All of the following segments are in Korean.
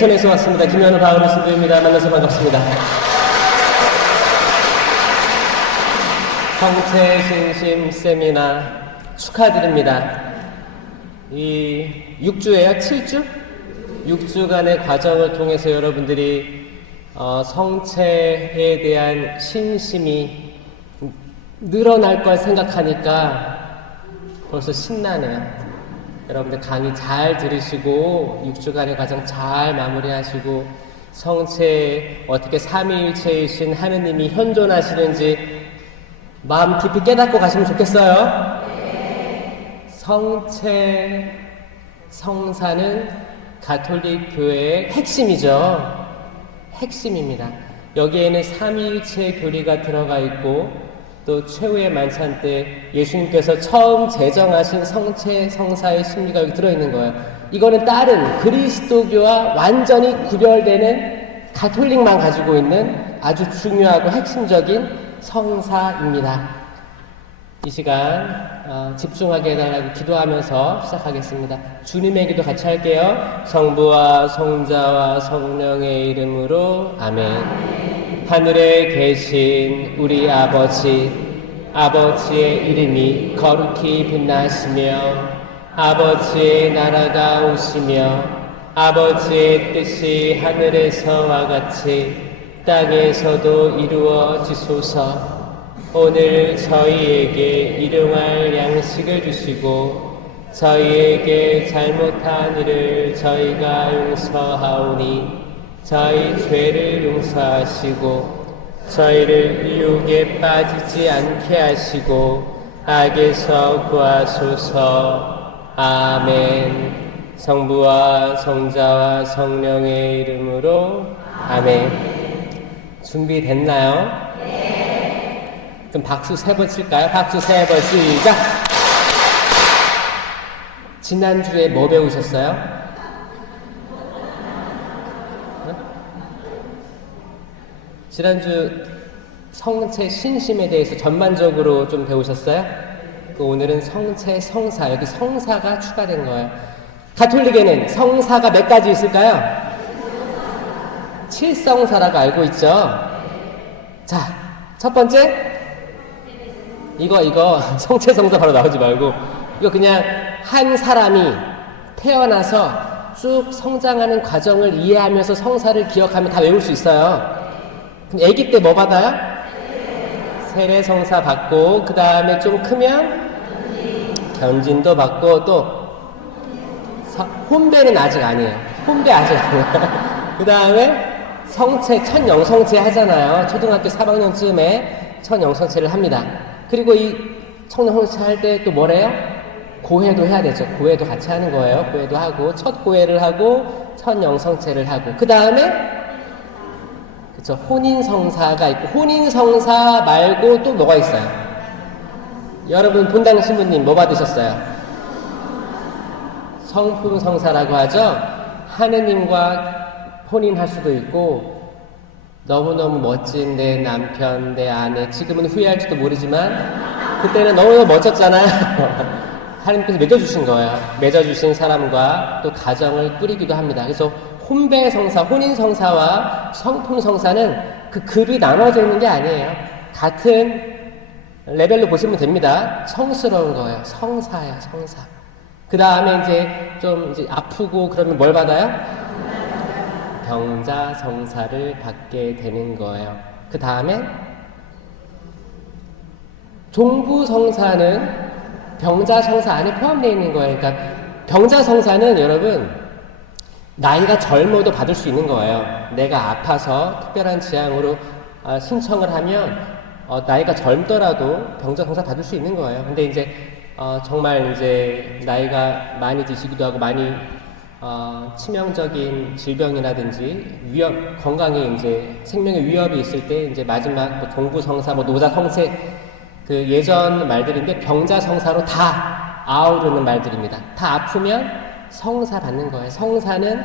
인천에서 왔습니다. 김현우 바울의 신부입니다. 만나서 반갑습니다. 성체신심 세미나 축하드립니다. 이 6주예요? 7주? 6주간의 과정을 통해서 여러분들이 성체에 대한 신심이 늘어날 걸 생각하니까 벌써 신나네요. 여러분들 강의 잘 들으시고 6주간의 과정 잘 마무리하시고 성체에 어떻게 삼위일체이신 하느님이 현존하시는지 마음 깊이 깨닫고 가시면 좋겠어요. 성체 성사는 가톨릭 교회의 핵심이죠. 핵심입니다. 여기에는 삼위일체 교리가 들어가 있고 또 최후의 만찬 때 예수님께서 처음 제정하신 성체 성사의 심리가 여기 들어있는 거예요. 이거는 다른 그리스도교와 완전히 구별되는 가톨릭만 가지고 있는 아주 중요하고 핵심적인 성사입니다. 이 시간 집중하게 해달라고 기도하면서 시작하겠습니다. 주님의 기도 같이 할게요. 성부와 성자와 성령의 이름으로 아멘. 하늘에 계신 우리 아버지의 이름이 거룩히 빛나시며 아버지의 나라가 오시며 아버지의 뜻이 하늘에서와 같이 땅에서도 이루어지소서. 오늘 저희에게 일용할 양식을 주시고 저희에게 잘못한 일을 저희가 용서하오니 저희 죄를 용서하시고 저희를 유혹에 빠지지 않게 하시고 악에서 구하소서. 아멘. 성부와 성자와 성령의 이름으로 아멘. 준비됐나요? 네. 그럼 박수 3번 칠까요? 박수 3번 시작. 지난주에 뭐 배우셨어요? 지난주 성체 신심에 대해서 전반적으로 좀 배우셨어요? 오늘은 성체 성사, 여기 성사가 추가된 거예요. 가톨릭에는 성사가 몇 가지 있을까요? 7성사라고 알고 있죠? 자, 첫 번째 이거 성체 성사 바로 나오지 말고 이거 그냥 한 사람이 태어나서 쭉 성장하는 과정을 이해하면서 성사를 기억하면 다 외울 수 있어요. 그럼 아기 때 뭐 받아요? 세례성사 받고 그 다음에 좀 크면 견진도 받고 또 혼배는 아직 아니에요. 혼배 아직 아니에요. 그 다음에 성체, 첫 영성체 하잖아요. 초등학교 3학년쯤에 첫 영성체를 합니다. 그리고 이 첫 영성체 할 때 또 뭐래요? 고회도 해야 되죠. 고회도 같이 하는 거예요. 고회도 하고 첫 고회를 하고 첫 영성체를 하고 그 다음에 그쵸, 혼인성사가 있고 혼인성사 말고 또 뭐가 있어요? 여러분 본당 신부님 뭐 받으셨어요? 성품성사라고 하죠. 하느님과 혼인할 수도 있고 너무너무 멋진 내 남편, 내 아내, 지금은 후회할지도 모르지만 그때는 너무너무 멋졌잖아요. 하느님께서 맺어주신 거예요. 맺어주신 사람과 또 가정을 꾸리기도 합니다. 그래서 혼배성사, 혼인성사와 성품성사는 그 급이 나눠져 있는 게 아니에요. 같은 레벨로 보시면 됩니다. 성스러운 거예요. 성사예요, 성사. 그 다음에 이제 아프고 그러면 뭘 받아요? 병자성사를 받게 되는 거예요. 그 다음에 종부성사는 병자성사 안에 포함되어 있는 거예요. 그러니까 병자성사는 여러분 나이가 젊어도 받을 수 있는 거예요. 내가 아파서 특별한 지향으로 신청을 하면 나이가 젊더라도 병자성사 받을 수 있는 거예요. 근데 이제 정말 이제 나이가 많이 드시기도 하고 많이 치명적인 질병이라든지 건강에 이제 생명의 위협이 있을 때 이제 마지막 뭐 종부성사, 뭐 노자성체 그 예전 말들인데 병자성사로 다 아우르는 말들입니다. 다 아프면 성사 받는 거예요. 성사는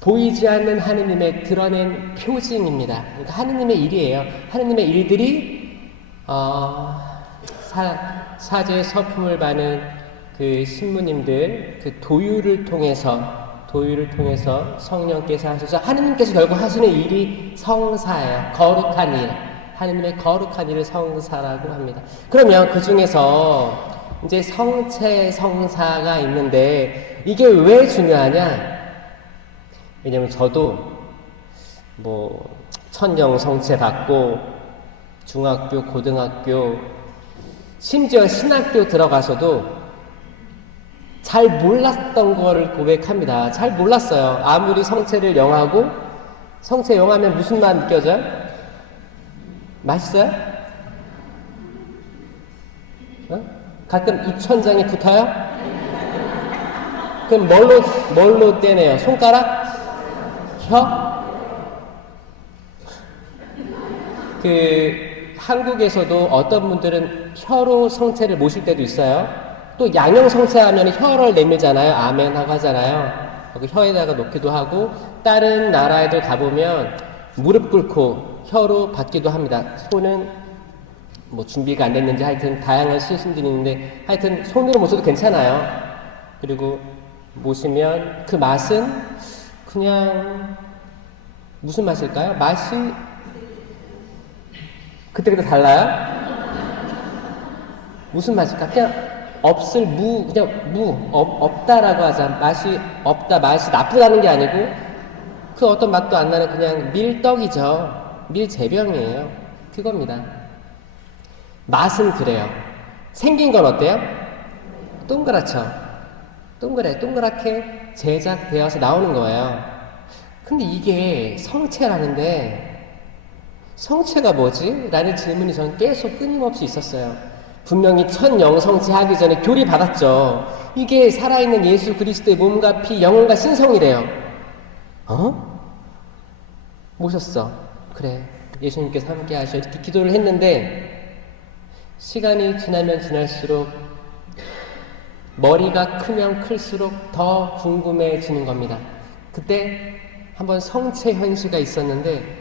보이지 않는 하느님의 드러낸 표징입니다. 그러니까 하느님의 일이에요. 하느님의 일들이 사제 서품을 받는 그 신부님들 그 도유를 통해서 도유를 통해서 성령께서 하셔서 하느님께서 결국 하시는 일이 성사예요. 거룩한 일. 하느님의 거룩한 일을 성사라고 합니다. 그러면 그 중에서 이제 성체, 성사가 있는데 이게 왜 중요하냐? 왜냐면 저도 천령 성체 받고 중학교, 고등학교, 심지어 신학교 들어가서도 잘 몰랐던 거를 고백합니다. 잘 몰랐어요. 아무리 성체를 영하고, 성체 영하면 무슨 맛 느껴져요? 맛있어요? 가끔 입천장이 붙어요? 그럼 뭘로 떼내요? 손가락? 혀? 한국에서도 어떤 분들은 혀로 성체를 모실 때도 있어요. 또 양형 성체하면 혀를 내밀잖아요. 아멘 하고 하잖아요. 혀에다가 놓기도 하고, 다른 나라 애들 가보면 무릎 꿇고 혀로 받기도 합니다. 손은 준비가 안 됐는지 하여튼 다양한 신심들이 있는데 하여튼 손으로 모셔도 괜찮아요. 그리고 모시면 그 맛은 그냥 무슨 맛일까요? 맛이 그때그때 달라요? 무슨 맛일까? 그냥 없다라고 하자. 맛이 없다, 맛이 나쁘다는 게 아니고 그 어떤 맛도 안 나는 그냥 밀떡이죠. 밀제병이에요. 그겁니다. 맛은 그래요. 생긴 건 어때요? 동그랗죠. 동그랗게 제작되어서 나오는 거예요. 근데 이게 성체라는데 성체가 뭐지? 라는 질문이 저는 계속 끊임없이 있었어요. 분명히 첫 영성체 하기 전에 교리 받았죠. 이게 살아있는 예수 그리스도의 몸과 피, 영혼과 신성이래요. 모셨어. 그래. 예수님께서 함께 하셔. 이렇게 기도를 했는데 시간이 지나면 지날수록 머리가 크면 클수록 더 궁금해지는 겁니다. 그때 한번 성체 현시가 있었는데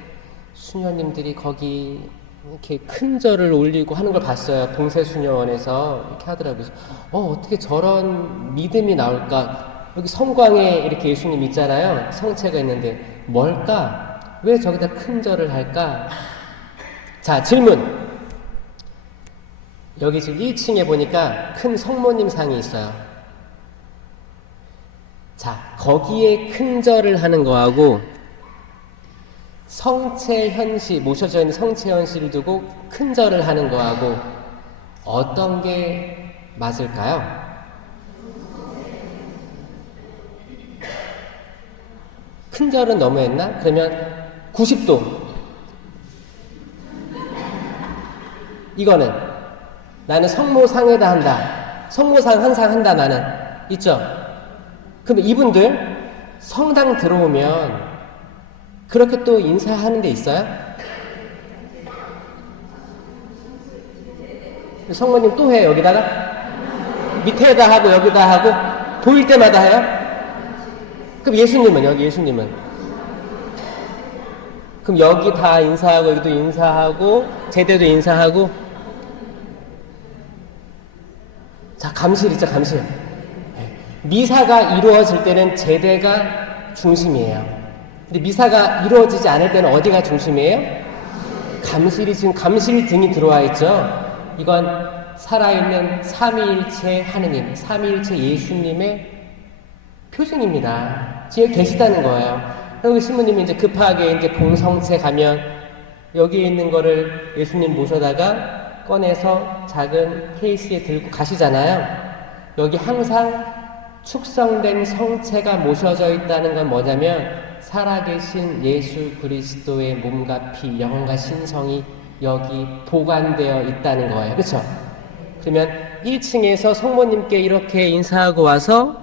수녀님들이 거기 이렇게 큰 절을 올리고 하는 걸 봤어요. 동세수녀원에서 이렇게 하더라고요. 어떻게 저런 믿음이 나올까? 여기 성광에 이렇게 예수님 있잖아요. 성체가 있는데 뭘까? 왜 저기다 큰 절을 할까? 자, 질문. 여기 지금 1층에 보니까 큰 성모님 상이 있어요. 자, 거기에 큰 절을 하는 거하고 성체 현시, 모셔져 있는 성체 현시를 두고 큰 절을 하는 거하고 어떤 게 맞을까요? 큰 절은 너무했나? 그러면 90도. 이거는 나는 성모상에다 한다. 성모상 한 상 한다 나는. 있죠? 그럼 이분들 성당 들어오면 그렇게 또 인사하는 데 있어요? 성모님 또 해요, 여기다가? 밑에다 하고 여기다 하고 보일 때마다 해요? 그럼 예수님은, 여기 예수님은? 그럼 여기 다 인사하고 여기도 인사하고 제대도 인사하고. 자, 감실 있죠, 감실. 미사가 이루어질 때는 제대가 중심이에요. 근데 미사가 이루어지지 않을 때는 어디가 중심이에요? 감실이 지금 감실 등이 들어와 있죠. 이건 살아있는 삼위일체 하느님, 삼위일체 예수님의 표징입니다. 지금 계시다는 거예요. 그리고 신부님이 이제 급하게 이제 봉성체 가면 여기 있는 거를 예수님 모셔다가 꺼내서 작은 케이스에 들고 가시잖아요. 여기 항상 축성된 성체가 모셔져 있다는 건 뭐냐면 살아계신 예수 그리스도의 몸과 피, 영혼과 신성이 여기 보관되어 있다는 거예요. 그렇죠? 그러면 1층에서 성모님께 이렇게 인사하고 와서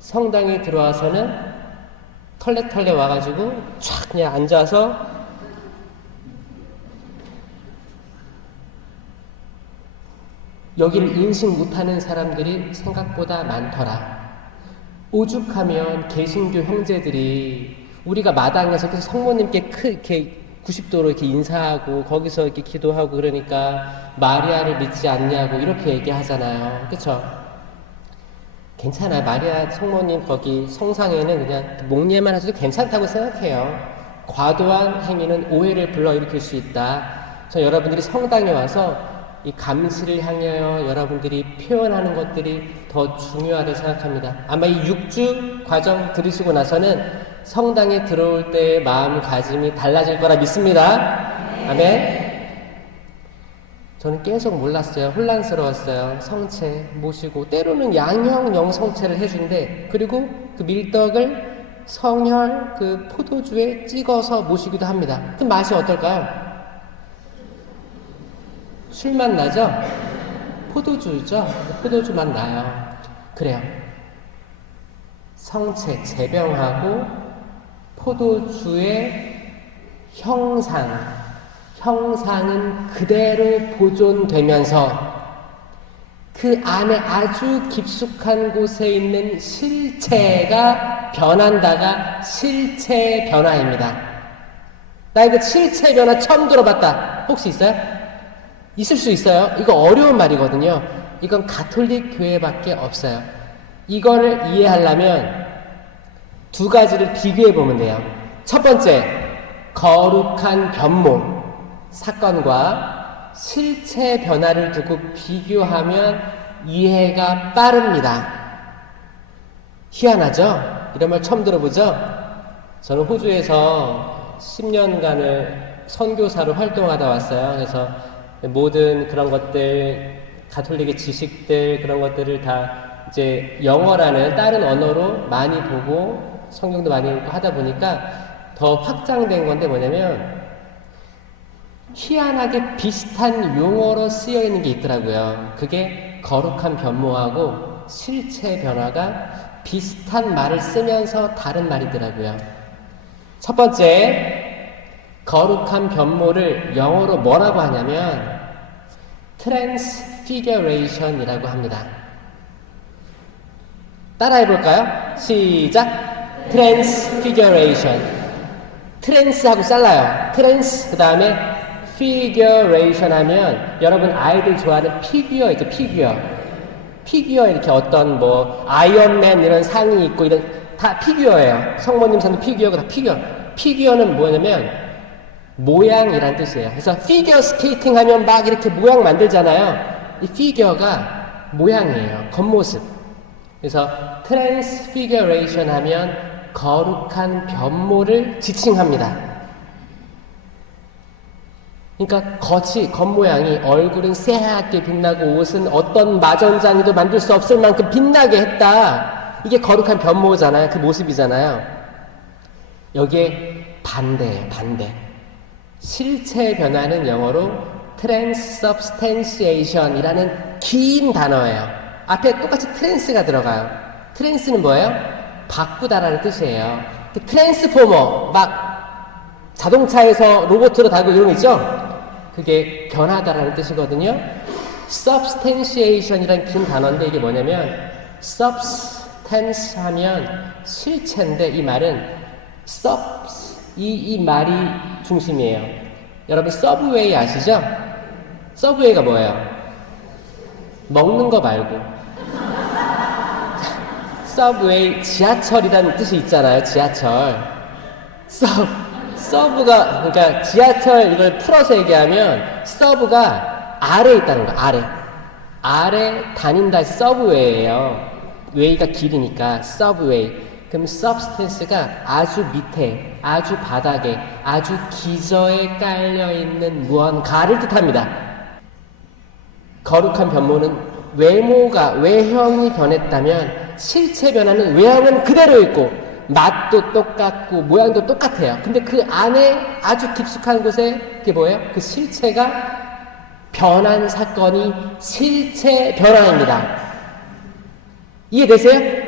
성당에 들어와서는 털레털레 와가지고 촥 그냥 앉아서 여기를 인식 못하는 사람들이 생각보다 많더라. 오죽하면 개신교 형제들이 우리가 마당에서 계속 성모님께 이렇게 90도로 이렇게 인사하고 거기서 이렇게 기도하고 그러니까 마리아를 믿지 않냐고 이렇게 얘기하잖아요. 그쵸? 괜찮아요. 마리아 성모님 거기 성상에는 그냥 목례만 하셔도 괜찮다고 생각해요. 과도한 행위는 오해를 불러일으킬 수 있다. 저 여러분들이 성당에 와서 이 감시를 향하여 여러분들이 표현하는 것들이 더 중요하다고 생각합니다. 아마 이 6주 과정 들으시고 나서는 성당에 들어올 때의 마음가짐이 달라질 거라 믿습니다. 아멘. 저는 계속 몰랐어요. 혼란스러웠어요. 성체 모시고 때로는 양형 영성체를 해준대. 그리고 그 밀떡을 성혈 그 포도주에 찍어서 모시기도 합니다. 그 맛이 어떨까요? 술맛 나죠? 포도주죠? 포도주 맛 나요. 그래요. 성체 재병하고 포도주의 형상은 그대로 보존되면서 그 안에 아주 깊숙한 곳에 있는 실체가 변한다가 실체 변화입니다. 나 이거 실체 변화 처음 들어봤다. 혹시 있어요? 있을 수 있어요. 이거 어려운 말이거든요. 이건 가톨릭 교회밖에 없어요. 이거를 이해하려면 두 가지를 비교해 보면 돼요. 첫 번째, 거룩한 변모 사건과 실체 변화를 두고 비교하면 이해가 빠릅니다. 희한하죠? 이런 말 처음 들어보죠? 저는 호주에서 10년간을 선교사로 활동하다 왔어요. 그래서 모든 그런 것들, 가톨릭의 지식들, 그런 것들을 다 이제 영어라는 다른 언어로 많이 보고 성경도 많이 읽고 하다 보니까 더 확장된 건데 뭐냐면 희한하게 비슷한 용어로 쓰여 있는 게 있더라고요. 그게 거룩한 변모하고 실체 변화가 비슷한 말을 쓰면서 다른 말이더라고요. 첫 번째, 거룩한 변모를 영어로 뭐라고 하냐면 transfiguration이라고 합니다. 따라해볼까요? 시작! transfiguration. 트랜스하고 잘라요. 트랜스 그 다음에 figuration 하면 여러분 아이들 좋아하는 피규어 있죠. 피규어 이렇게 어떤 뭐 아이언맨 이런 상이 있고 이런 다 피규어예요. 성모님 사는 피규어가 다 피규어. 피규어는 뭐냐면 모양이란 뜻이에요. 그래서 피겨 스케이팅 하면 막 이렇게 모양 만들잖아요. 이 피규어가 모양이에요. 겉모습. 그래서 transfiguration 하면 거룩한 변모를 지칭합니다. 그러니까 겉모양이 얼굴은 새하얗게 빛나고 옷은 어떤 마전장이도 만들 수 없을 만큼 빛나게 했다. 이게 거룩한 변모잖아요. 그 모습이잖아요. 여기에 반대예요. 반대. 실체 변화는 영어로 transubstantiation이라는 긴 단어예요. 앞에 똑같이 트랜스가 들어가요. 트랜스는 뭐예요? 바꾸다라는 뜻이에요. 트랜스포머 막 자동차에서 로봇으로 달고 이런 거 있죠? 그게 변하다라는 뜻이거든요. substantiation이라는 긴 단어인데 이게 뭐냐면 substance 하면 실체인데 이 말은 이 말이 중심이에요. 여러분 서브웨이 아시죠? 서브웨이가 뭐예요? 먹는 거 말고 서브웨이 지하철이라는 뜻이 있잖아요. 지하철 서브가 그러니까 지하철 이걸 풀어서 얘기하면 서브가 아래에 있다는 거. 아래 다닌다 해서 서브웨이예요. 웨이가 길이니까 서브웨이. 그럼 substance가 아주 밑에, 아주 바닥에, 아주 기저에 깔려있는 무언가를 뜻합니다. 거룩한 변모는 외형이 변했다면 실체 변화는 외형은 그대로 있고 맛도 똑같고 모양도 똑같아요. 근데 그 안에 아주 깊숙한 곳에 그게 뭐예요? 그 실체가 변한 사건이 실체 변화입니다. 이해되세요?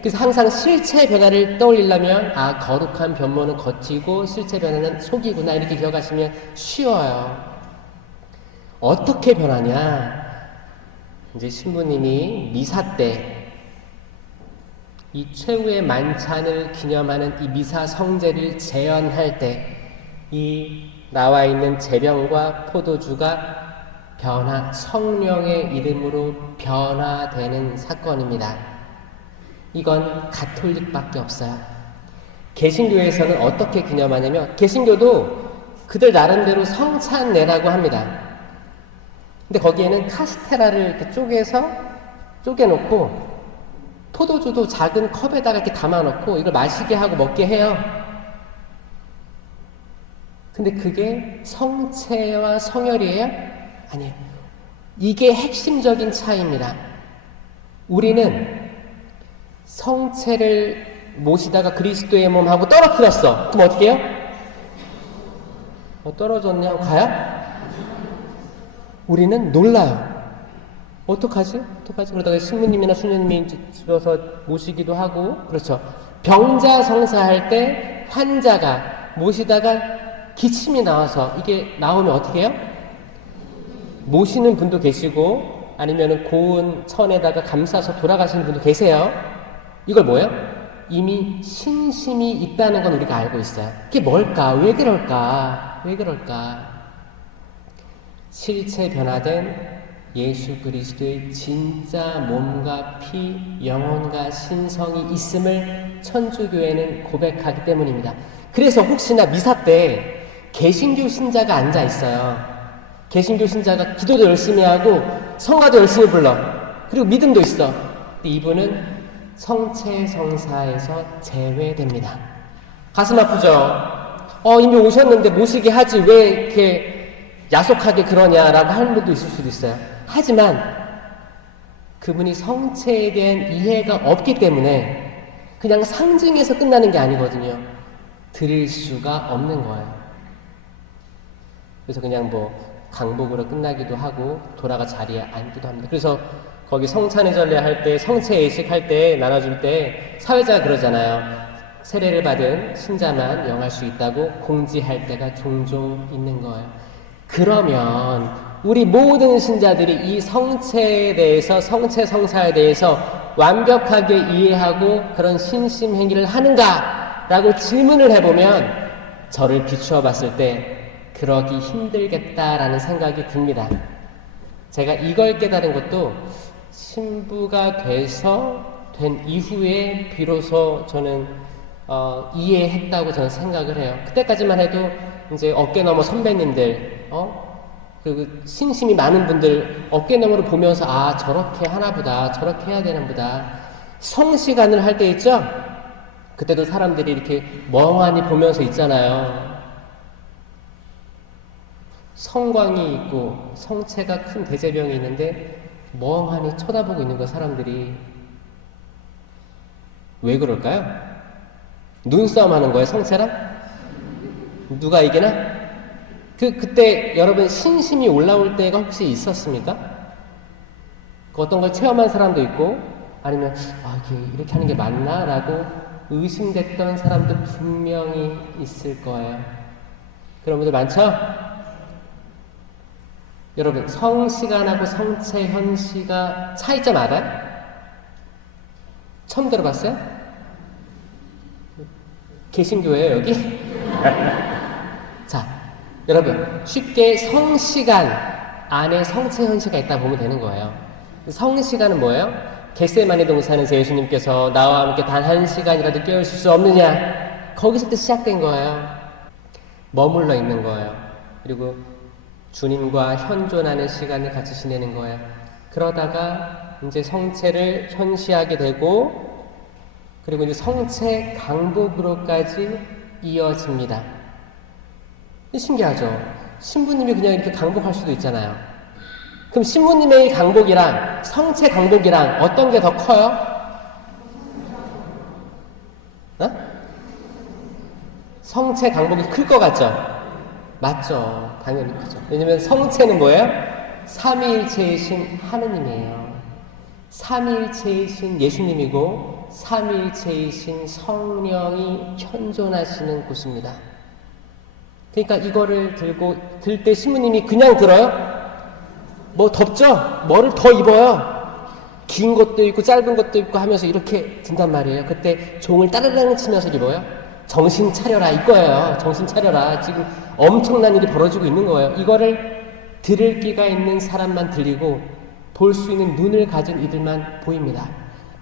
그래서 항상 실체 변화를 떠올리려면 거룩한 변모는 겉이고 실체 변화는 속이구나 이렇게 기억하시면 쉬워요. 어떻게 변하냐? 이제 신부님이 미사 때 이 최후의 만찬을 기념하는 이 미사 성제를 재현할 때 이 나와 있는 제병과 포도주가 성령의 이름으로 변화되는 사건입니다. 이건 가톨릭밖에 없어요. 개신교에서는 어떻게 기념하냐면 개신교도 그들 나름대로 성찬례라고 합니다. 근데 거기에는 카스테라를 이렇게 쪼개놓고 포도주도 작은 컵에다가 이렇게 담아놓고 이걸 마시게 하고 먹게 해요. 근데 그게 성체와 성혈이에요? 아니에요. 이게 핵심적인 차이입니다. 우리는 성체를 모시다가 그리스도의 몸하고 떨어뜨렸어. 그럼 어떻게 해요? 떨어졌냐? 가요? 우리는 놀라요. 어떡하지? 그러다가 신부님이나 수녀님이 집어서 모시기도 하고, 그렇죠. 병자 성사할 때 환자가 모시다가 기침이 나와서 이게 나오면 어떻게 해요? 모시는 분도 계시고, 아니면 고운 천에다가 감싸서 돌아가시는 분도 계세요. 이걸 뭐예요? 이미 신심이 있다는 건 우리가 알고 있어요. 그게 뭘까? 왜 그럴까? 실체 변화된 예수 그리스도의 진짜 몸과 피, 영혼과 신성이 있음을 천주교회는 고백하기 때문입니다. 그래서 혹시나 미사 때 개신교 신자가 앉아 있어요. 개신교 신자가 기도도 열심히 하고 성가도 열심히 불러. 그리고 믿음도 있어. 근데 이분은 성체 성사에서 제외됩니다. 가슴 아프죠? 이미 오셨는데 모시게 하지 왜 이렇게 야속하게 그러냐라고 하는 분도 있을 수도 있어요. 하지만 그분이 성체에 대한 이해가 없기 때문에 그냥 상징에서 끝나는 게 아니거든요. 드릴 수가 없는 거예요. 그래서 그냥 강복으로 끝나기도 하고 돌아가 자리에 앉기도 합니다. 그래서 거기 성찬의 전례 할 때, 성체 예식 할 때, 나눠줄 때 사회자가 그러잖아요. 세례를 받은 신자만 영할 수 있다고 공지할 때가 종종 있는 거예요. 그러면 우리 모든 신자들이 이 성체에 대해서, 성체 성사에 대해서 완벽하게 이해하고 그런 신심 행위를 하는가? 라고 질문을 해보면 저를 비추어 봤을 때 그러기 힘들겠다라는 생각이 듭니다. 제가 이걸 깨달은 것도 신부가 된 이후에 비로소 저는 이해했다고 저는 생각을 해요. 그때까지만 해도 이제 어깨너머 선배님들, 그 신심이 많은 분들 어깨너머로 보면서 저렇게 하나보다, 저렇게 해야 되는보다. 성시간을 할 때 있죠? 그때도 사람들이 이렇게 멍하니 보면서 있잖아요. 성광이 있고 성체가 큰 대제병이 있는데 멍하니 쳐다보고 있는 거 사람들이. 왜 그럴까요? 눈싸움 하는 거예요, 성체랑? 누가 이기나? 그때 여러분 신심이 올라올 때가 혹시 있었습니까? 어떤 걸 체험한 사람도 있고, 아니면 이렇게 하는 게 맞나? 라고 의심됐던 사람도 분명히 있을 거예요. 그런 분들 많죠? 여러분, 성시간하고 성체 현시가 차이점 알아요? 처음 들어봤어요? 개신교예요, 여기? 자, 여러분, 쉽게 성시간 안에 성체 현시가 있다 보면 되는 거예요. 성시간은 뭐예요? 겟세마네 동산에서 예수님께서 나와 함께 단 한 시간이라도 깨우실 수 없느냐? 거기서부터 시작된 거예요. 머물러 있는 거예요. 그리고 주님과 현존하는 시간을 같이 지내는 거예요. 그러다가 이제 성체를 현시하게 되고, 그리고 이제 성체 강복으로까지 이어집니다. 신기하죠? 신부님이 그냥 이렇게 강복할 수도 있잖아요. 그럼 신부님의 강복이랑 성체 강복이랑 어떤 게 더 커요? 성체 강복이 클 것 같죠? 맞죠. 당연히 크죠. 왜냐면 성체는 뭐예요? 삼위일체이신 하느님이에요. 삼위일체이신 예수님이고 삼위일체이신 성령이 현존하시는 곳입니다. 그러니까 이거를 들 때 신부님이 그냥 들어요? 덥죠? 뭐를 더 입어요? 긴 것도 입고 짧은 것도 입고 하면서 이렇게 든단 말이에요. 그때 종을 따르릉 치면서 입어요? 정신 차려라 이거예요. 정신 차려라. 지금 엄청난 일이 벌어지고 있는 거예요. 이거를 들을 끼가 있는 사람만 들리고 볼 수 있는 눈을 가진 이들만 보입니다.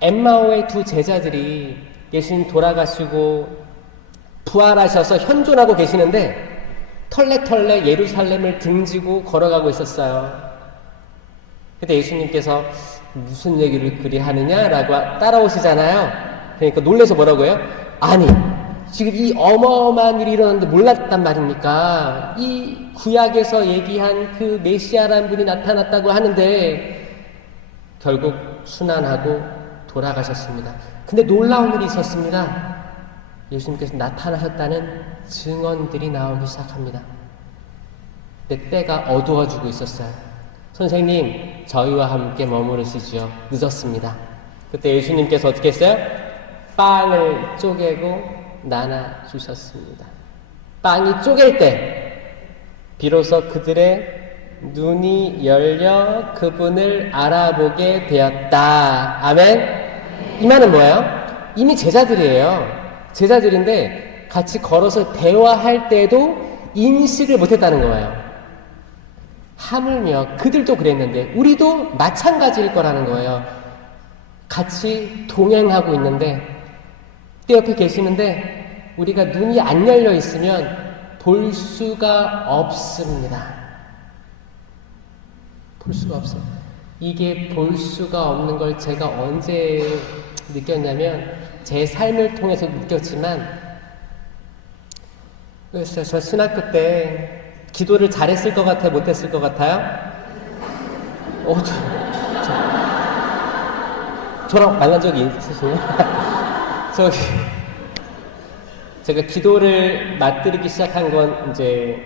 엠마오의 두 제자들이 예수님 돌아가시고 부활하셔서 현존하고 계시는데 털레털레 예루살렘을 등지고 걸어가고 있었어요. 그때 예수님께서 무슨 얘기를 그리 하느냐라고 따라오시잖아요. 그러니까 놀라서 뭐라고 해요? 아니, 지금 이 어마어마한 일이 일어났는데 몰랐단 말입니까? 이 구약에서 얘기한 그 메시아라는 분이 나타났다고 하는데 결국 순환하고 돌아가셨습니다. 근데 놀라운 일이 있었습니다. 예수님께서 나타나셨다는 증언들이 나오기 시작합니다. 근데 때가 어두워지고 있었어요. 선생님, 저희와 함께 머무르시지요. 늦었습니다. 그때 예수님께서 어떻게 했어요? 빵을 쪼개고 나눠주셨습니다. 빵이 쪼갤 때 비로소 그들의 눈이 열려 그분을 알아보게 되었다. 아멘? 이 말은 뭐예요? 이미 제자들이에요. 제자들인데 같이 걸어서 대화할 때도 인식을 못했다는 거예요. 하물며 그들도 그랬는데 우리도 마찬가지일 거라는 거예요. 같이 동행하고 있는데 때 옆에 계시는데 우리가 눈이 안 열려 있으면 볼 수가 없습니다. 볼 수가 없어요. 이게 볼 수가 없는 걸 제가 언제 느꼈냐면 제 삶을 통해서 느꼈지만 그래서 저 신학교 때 기도를 잘했을 것 같아요? 못했을 것 같아요? 저랑 만난 적이 있으시나요? 제가 기도를 맛들이기 시작한 건 이제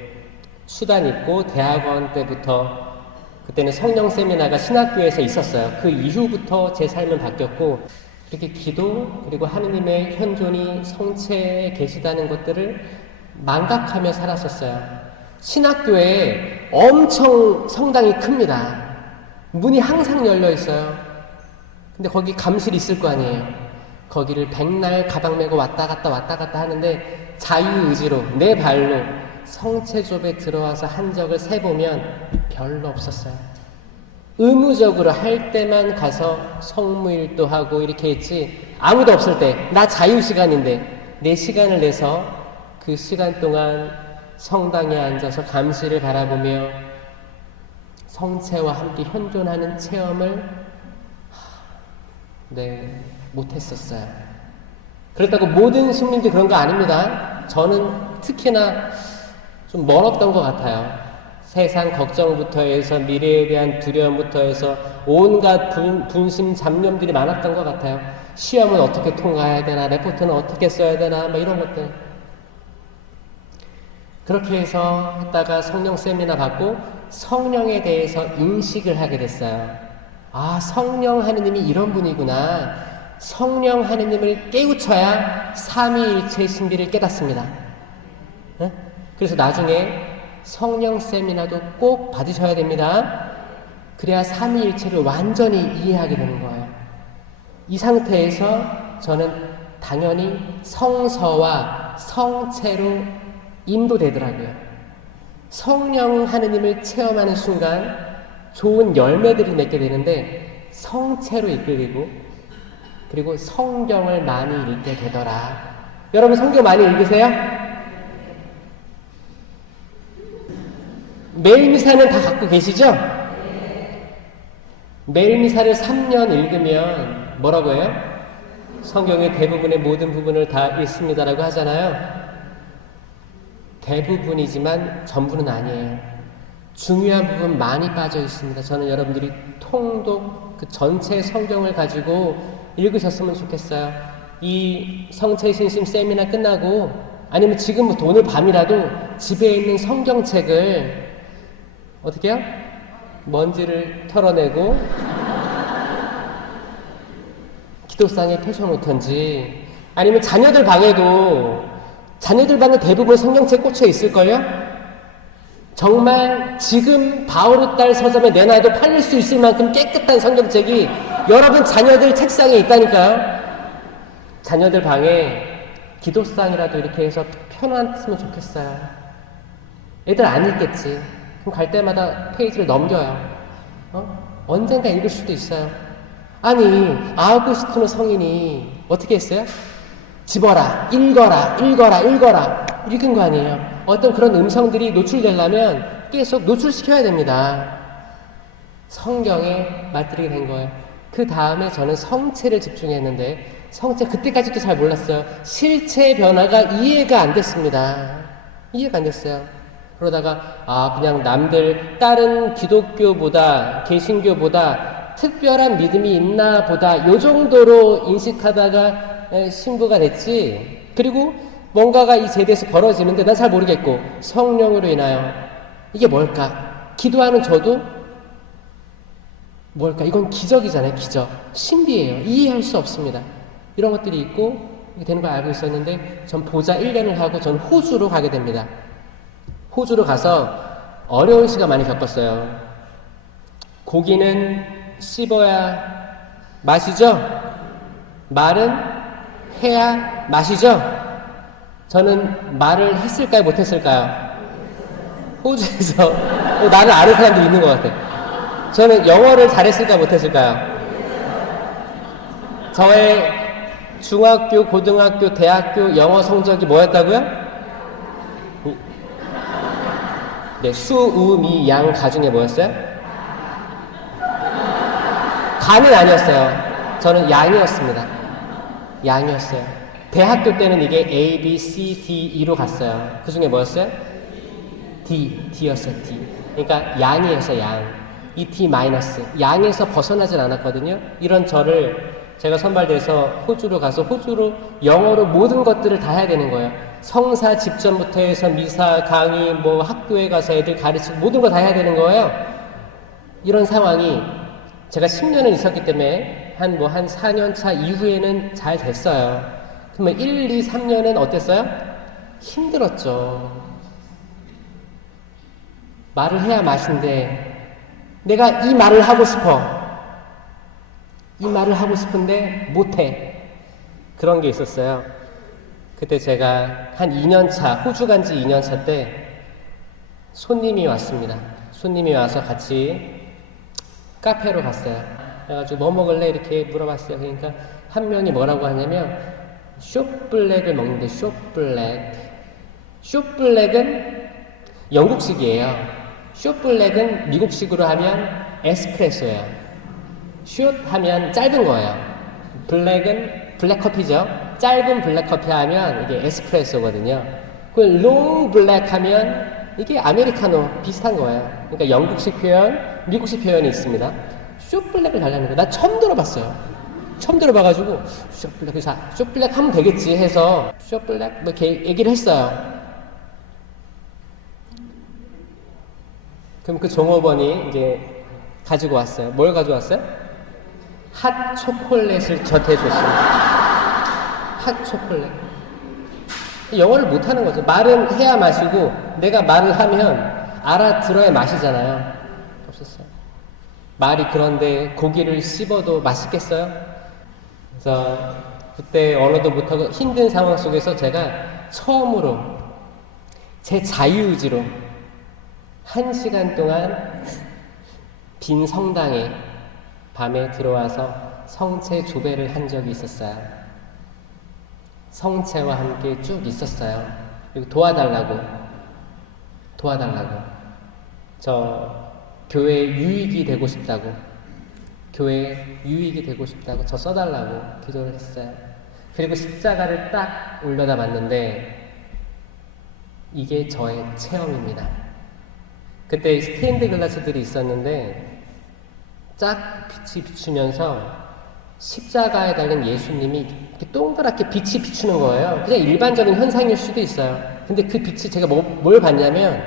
수단 있고 대학원 때부터 그때는 성령 세미나가 신학교에서 있었어요. 그 이후부터 제 삶은 바뀌었고 이렇게 기도 그리고 하느님의 현존이 성체에 계시다는 것들을 망각하며 살았었어요. 신학교에 엄청 성당이 큽니다. 문이 항상 열려 있어요. 근데 거기 감실이 있을 거 아니에요. 거기를 백날 가방 메고 왔다 갔다 하는데 자유의지로 내 발로 성체좁에 들어와서 한 적을 세보면 별로 없었어요. 의무적으로 할 때만 가서 성무일도 하고 이렇게 했지 아무도 없을 때 나 자유시간인데 내 시간을 내서 그 시간 동안 성당에 앉아서 감시를 바라보며 성체와 함께 현존하는 체험을 못했었어요. 그렇다고 모든 신민들이 그런 거 아닙니다. 저는 특히나 좀 멀었던 것 같아요. 세상 걱정부터 해서 미래에 대한 두려움부터 해서 온갖 분심 잡념들이 많았던 것 같아요. 시험은 어떻게 통과해야 되나, 레포트는 어떻게 써야 되나, 막 이런 것들. 그렇게 해서 했다가 성령 세미나 받고 성령에 대해서 인식을 하게 됐어요. 아, 성령 하느님이 이런 분이구나. 성령 하느님을 깨우쳐야 삼위일체의 신비를 깨닫습니다. 네? 그래서 나중에 성령 세미나도 꼭 받으셔야 됩니다. 그래야 삼위일체를 완전히 이해하게 되는 거예요. 이 상태에서 저는 당연히 성서와 성체로 인도되더라고요. 성령 하느님을 체험하는 순간 좋은 열매들을 맺게 되는데 성체로 이끌리고 그리고 성경을 많이 읽게 되더라. 여러분 성경 많이 읽으세요? 매일 미사는 다 갖고 계시죠? 매일 미사를 3년 읽으면 뭐라고 해요? 성경의 대부분의 모든 부분을 다 읽습니다라고 하잖아요. 대부분이지만 전부는 아니에요. 중요한 부분 많이 빠져 있습니다. 저는 여러분들이 통독 그 전체 성경을 가지고 읽으셨으면 좋겠어요. 이 성체신심 세미나 끝나고 아니면 지금부터 오늘 밤이라도 집에 있는 성경책을 어떻게 해요? 먼지를 털어내고 기도상에 펴셔놓던지 아니면 자녀들 방에도 자녀들 방에 대부분 성경책 꽂혀 있을걸요? 정말 지금 바오르달 서점에 내놔도 팔릴 수 있을 만큼 깨끗한 성경책이 여러분 자녀들 책상에 있다니까요. 자녀들 방에 기도상이라도 이렇게 해서 펴놨으면 좋겠어요. 애들 안 읽겠지. 그럼 갈 때마다 페이지를 넘겨요. 언젠가 읽을 수도 있어요. 아니, 아우구스티노 성인이 어떻게 했어요? 집어라, 읽어라, 읽어라, 읽어라. 읽은 거 아니에요. 어떤 그런 음성들이 노출되려면 계속 노출시켜야 됩니다. 성경에 맞들이게 된 거예요. 그 다음에 저는 성체를 집중했는데, 성체 그때까지도 잘 몰랐어요. 실체 변화가 이해가 안 됐습니다. 이해가 안 됐어요. 그러다가 그냥 남들 다른 기독교보다 개신교보다 특별한 믿음이 있나 보다 요 정도로 인식하다가 신부가 됐지. 그리고 뭔가가 이 세대에서 벌어지는데 난 잘 모르겠고 성령으로 인하여 이게 뭘까? 기도하는 저도 뭘까? 이건 기적이잖아요. 기적. 신비예요. 이해할 수 없습니다. 이런 것들이 있고 이렇게 되는 걸 알고 있었는데 전 보자 1년을 하고 전 호주로 가게 됩니다. 호주로 가서 어려운 시간 많이 겪었어요. 고기는 씹어야 맛이죠? 말은 해야 맛이죠? 저는 말을 했을까요? 못했을까요? 호주에서 나를 아는 사람도 있는 것 같아요. 저는 영어를 잘했을까요? 못했을까요? 저의 중학교, 고등학교, 대학교 영어 성적이 뭐였다고요? 네, 수, 우, 미, 양 가중에 뭐였어요? 가는 아니었어요. 저는 양이었습니다. 양이었어요. 대학교 때는 이게 A, B, C, D, E로 갔어요. 그 중에 뭐였어요? D였어요, D. 그러니까 양이었어요, 양. 이 D 마이너스. 양에서 벗어나질 않았거든요. 이런 저를 제가 선발돼서 호주로 가서 호주로 영어로 모든 것들을 다 해야 되는 거예요. 성사 집전부터 해서 미사, 강의, 학교에 가서 애들 가르치고 모든 거 다 해야 되는 거예요. 이런 상황이 제가 10년을 있었기 때문에 한 4년 차 이후에는 잘 됐어요. 그러면 1, 2, 3년은 어땠어요? 힘들었죠. 말을 해야 맛인데 내가 이 말을 하고 싶어. 이 말을 하고 싶은데 못해. 그런 게 있었어요. 그때 제가 한 2년차, 호주 간지 2년차 때 손님이 왔습니다. 손님이 와서 같이 카페로 갔어요. 그래가지고 뭐 먹을래? 이렇게 물어봤어요. 그러니까 한 명이 뭐라고 하냐면 숏블랙을 먹는데 숏블랙. 숏블랙은 영국식이에요. 숏블랙은 미국식으로 하면 에스프레소예요. 숏 하면 짧은 거예요. 블랙은 블랙커피죠. 짧은 블랙커피 하면 이게 에스프레소거든요. 그 롱 블랙 하면 이게 아메리카노 비슷한 거예요. 그러니까 영국식 표현, 미국식 표현이 있습니다. 숏블랙을 달라는 거. 나 처음 들어봤어요. 처음 들어봐가지고 숏블랙 하면 되겠지 해서 숏블랙 이렇게 얘기를 했어요. 그럼 그 종업원이 이제 가지고 왔어요. 뭘 가져왔어요? 핫 초콜릿을 곁해줬습니다. 핫 초콜릿. 영어를 못하는 거죠. 말은 해야 마시고 내가 말을 하면 알아들어야 마시잖아요. 없었어요. 말이 그런데 고기를 씹어도 맛있겠어요? 그래서 그때 언어도 못하고 힘든 상황 속에서 제가 처음으로 제 자유의지로 1시간 동안 빈 성당에 밤에 들어와서 성체 조배를 한 적이 있었어요. 성체와 함께 쭉 있었어요. 그리고 도와달라고. 저 교회에 유익이 되고 싶다고. 교회에 유익이 되고 싶다고 저 써달라고 기도를 했어요. 그리고 십자가를 딱 올려다 봤는데 이게 저의 체험입니다. 그때 스테인드 글라스들이 있었는데 쫙 빛이 비추면서 십자가에 달린 예수님이 이렇게 동그랗게 빛이 비추는 거예요. 그냥 일반적인 현상일 수도 있어요. 근데 그 빛이 제가 뭘 봤냐면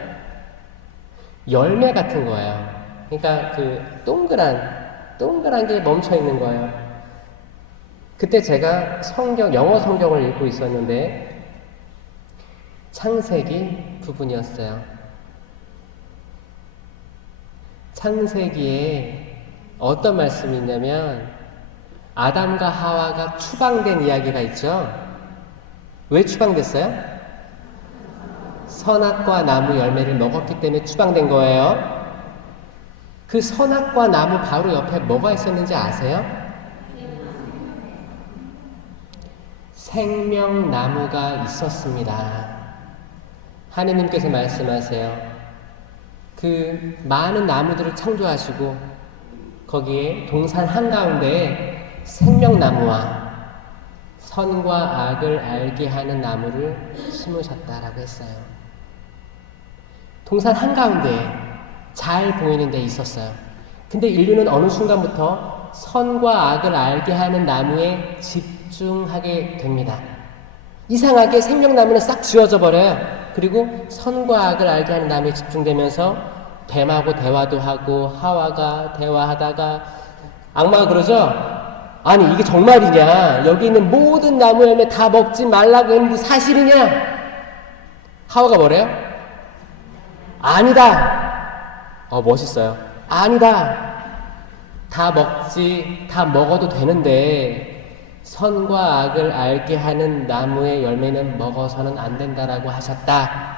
열매 같은 거예요. 그러니까 그 동그란 게 멈춰 있는 거예요. 그때 제가 영어 성경을 읽고 있었는데 창세기 부분이었어요. 창세기에 어떤 말씀이 있냐면 아담과 하와가 추방된 이야기가 있죠. 왜 추방됐어요? 선악과 나무 열매를 먹었기 때문에 추방된 거예요. 그 선악과 나무 바로 옆에 뭐가 있었는지 아세요? 생명나무가 있었습니다. 하느님께서 말씀하세요. 그 많은 나무들을 창조하시고 거기에 동산 한가운데에 생명나무와 선과 악을 알게 하는 나무를 심으셨다라고 했어요. 동산 한가운데에 잘 보이는 데 있었어요. 근데 인류는 어느 순간부터 선과 악을 알게 하는 나무에 집중하게 됩니다. 이상하게 생명나무는 싹 지워져 버려요. 그리고 선과 악을 알게 하는 나무에 집중되면서 뱀하고 대화도 하고 하와가 대화하다가 악마가 그러죠. 아니 이게 정말이냐? 여기 있는 모든 나무 열매 다 먹지 말라고 했는데 사실이냐? 하와가 뭐래요? 아니다. 멋있어요. 아니다. 다 먹어도 되는데 선과 악을 알게 하는 나무의 열매는 먹어서는 안 된다라고 하셨다.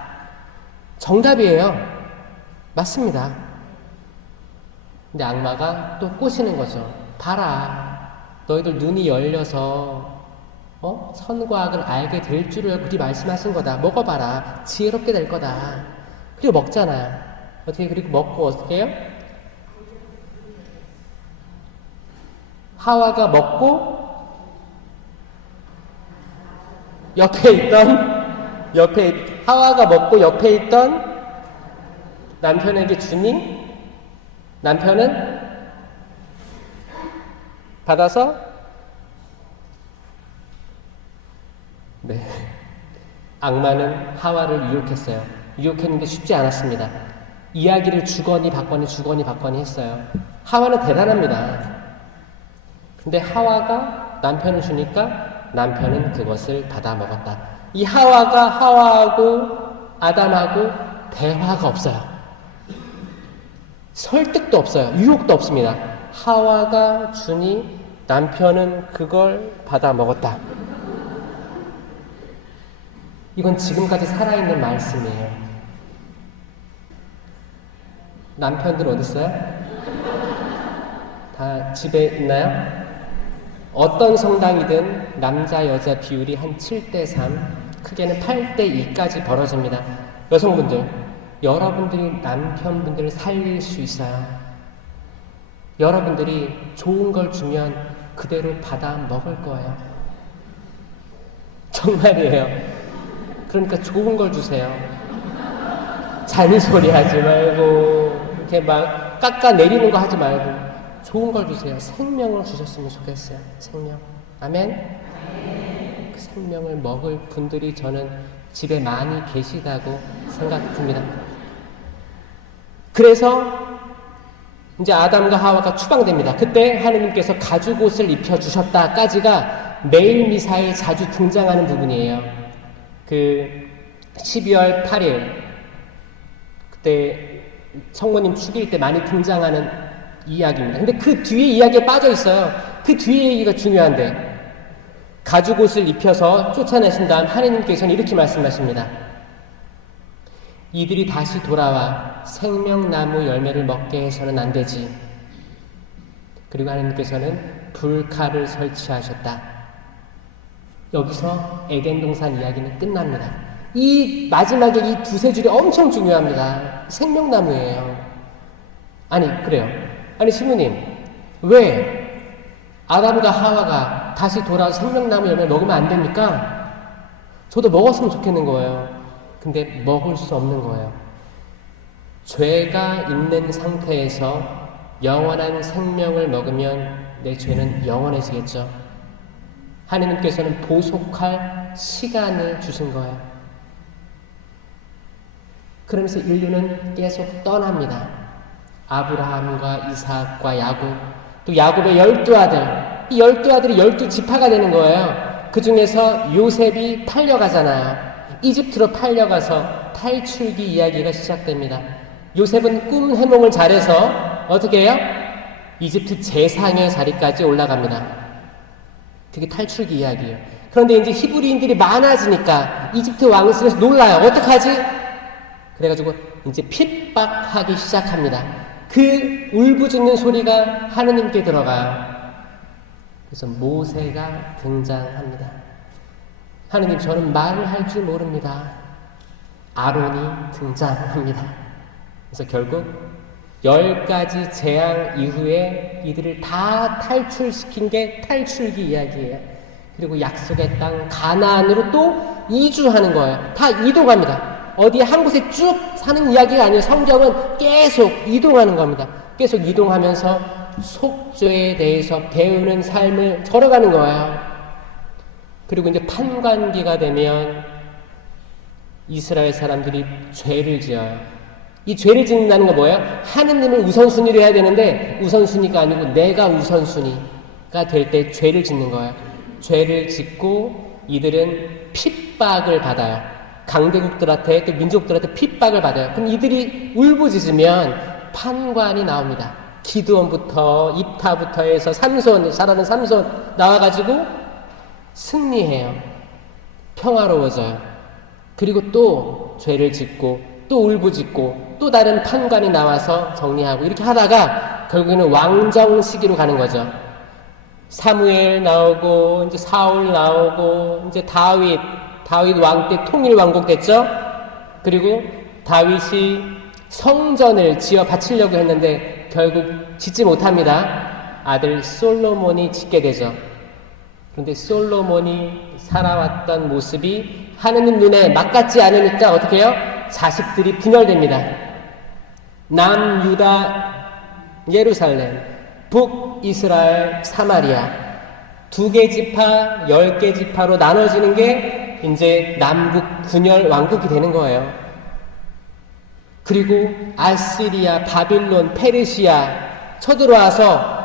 정답이에요. 맞습니다. 근데 악마가 또 꼬시는 거죠. 봐라. 너희들 눈이 열려서 선과 악을 알게 될 줄을 그리 말씀하신 거다. 먹어봐라. 지혜롭게 될 거다. 그리고 먹잖아. 어떻게 그리고 먹고 어떻게 해요? 하와가 먹고 하와가 먹고 옆에 있던 남편에게 주니 남편은 받아서 악마는 하와를 유혹했어요. 유혹했는데 쉽지 않았습니다. 이야기를 주거니 받거니 했어요. 하와는 대단합니다. 근데 하와가 남편을 주니까 남편은 그것을 받아 먹었다. 이 하와가 하와하고 아담하고 대화가 없어요. 설득도 없어요. 유혹도 없습니다. 하와가 주니 남편은 그걸 받아 먹었다. 이건 지금까지 살아있는 말씀이에요. 남편들 어디 있어요? 다 집에 있나요? 어떤 성당이든 남자 여자 비율이 한 7:3, 크게는 8:2까지 벌어집니다. 여성분들, 여러분들이 남편분들을 살릴 수 있어요. 여러분들이 좋은 걸 주면 그대로 받아 먹을 거예요. 정말이에요. 그러니까 좋은 걸 주세요. 잔소리 하지 말고 이렇게 막 깎아내리는 거 하지 말고 좋은 걸 주세요. 생명을 주셨으면 좋겠어요. 생명. 아멘? 그 생명을 먹을 분들이 저는 집에 많이 계시다고 생각합니다. 그래서 이제 아담과 하와가 추방됩니다. 그때 하느님께서 가죽옷을 입혀주셨다까지가 매일 미사에 자주 등장하는 부분이에요. 그 12월 8일 그때 성모님 축일 때 많이 등장하는 이야기입니다. 근데 그 뒤에 이야기가 빠져 있어요. 그 뒤에 얘기가 중요한데 가죽옷을 입혀서 쫓아내신 다음 하느님께서는 이렇게 말씀하십니다. 이들이 다시 돌아와 생명나무 열매를 먹게 해서는 안 되지. 그리고 하느님께서는 불칼을 설치하셨다. 여기서 에덴 동산 이야기는 끝납니다. 이 마지막에 이 두세 줄이 엄청 중요합니다. 생명나무예요. 아니 그래요. 아니 신부님 왜 아담과 하와가 다시 돌아와서 생명나무 열매 먹으면 안 됩니까? 저도 먹었으면 좋겠는 거예요. 근데 먹을 수 없는 거예요. 죄가 있는 상태에서 영원한 생명을 먹으면 내 죄는 영원해지겠죠. 하느님께서는 보속할 시간을 주신 거예요. 그러면서 인류는 계속 떠납니다. 아브라함과 이삭과 야곱, 또 야곱의 12아들, 이 12아들이 12지파가 되는 거예요. 그 중에서 요셉이 팔려가잖아요. 이집트로 팔려가서 탈출기 이야기가 시작됩니다. 요셉은 꿈 해몽을 잘해서 어떻게 해요? 이집트 제상의 자리까지 올라갑니다. 그게 탈출기 이야기예요. 그런데 이제 히브리인들이 많아지니까 이집트 왕실에서 놀라요. 어떡하지? 그래가지고 이제 핍박하기 시작합니다. 그 울부짖는 소리가 하느님께 들어가요. 그래서 모세가 등장합니다. 하느님, 저는 말을 할 줄 모릅니다. 아론이 등장합니다. 그래서 결국 10가지 재앙 이후에 이들을 다 탈출시킨 게 탈출기 이야기예요. 그리고 약속의 땅 가나안으로 또 이주하는 거예요. 다 이동합니다. 어디 한 곳에 쭉 사는 이야기가 아니에요. 성경은 계속 이동하는 겁니다. 계속 이동하면서 속죄에 대해서 배우는 삶을 걸어가는 거예요. 그리고 이제 판관기가 되면 이스라엘 사람들이 죄를 지어요. 이 죄를 짓는다는 건 뭐예요? 하느님을 우선순위로 해야 되는데 우선순위가 아니고 내가 우선순위가 될 때 죄를 짓는 거예요. 죄를 짓고 이들은 핍박을 받아요. 강대국들한테 또 민족들한테 핍박을 받아요. 그럼 이들이 울부짖으면 판관이 나옵니다. 기드온부터 입타부터 해서 삼손, 잘하는 삼손 나와가지고 승리해요. 평화로워져요. 그리고 또 죄를 짓고 또 울부짖고 또 다른 판관이 나와서 정리하고 이렇게 하다가 결국에는 왕정 시기로 가는 거죠. 사무엘 나오고 이제 사울 나오고 이제 다윗 왕 때 통일 왕국 됐죠. 그리고 다윗이 성전을 지어 바치려고 했는데 결국 짓지 못합니다. 아들 솔로몬이 짓게 되죠. 그런데 솔로몬이 살아왔던 모습이 하느님 눈에 맞같지 않으니까 어떻게 해요? 자식들이 분열됩니다. 남유다 예루살렘, 북이스라엘 사마리아 2개 지파, 10개 지파로 나눠지는 게 이제 남북 분열 왕국이 되는 거예요. 그리고 아시리아, 바빌론, 페르시아 쳐들어와서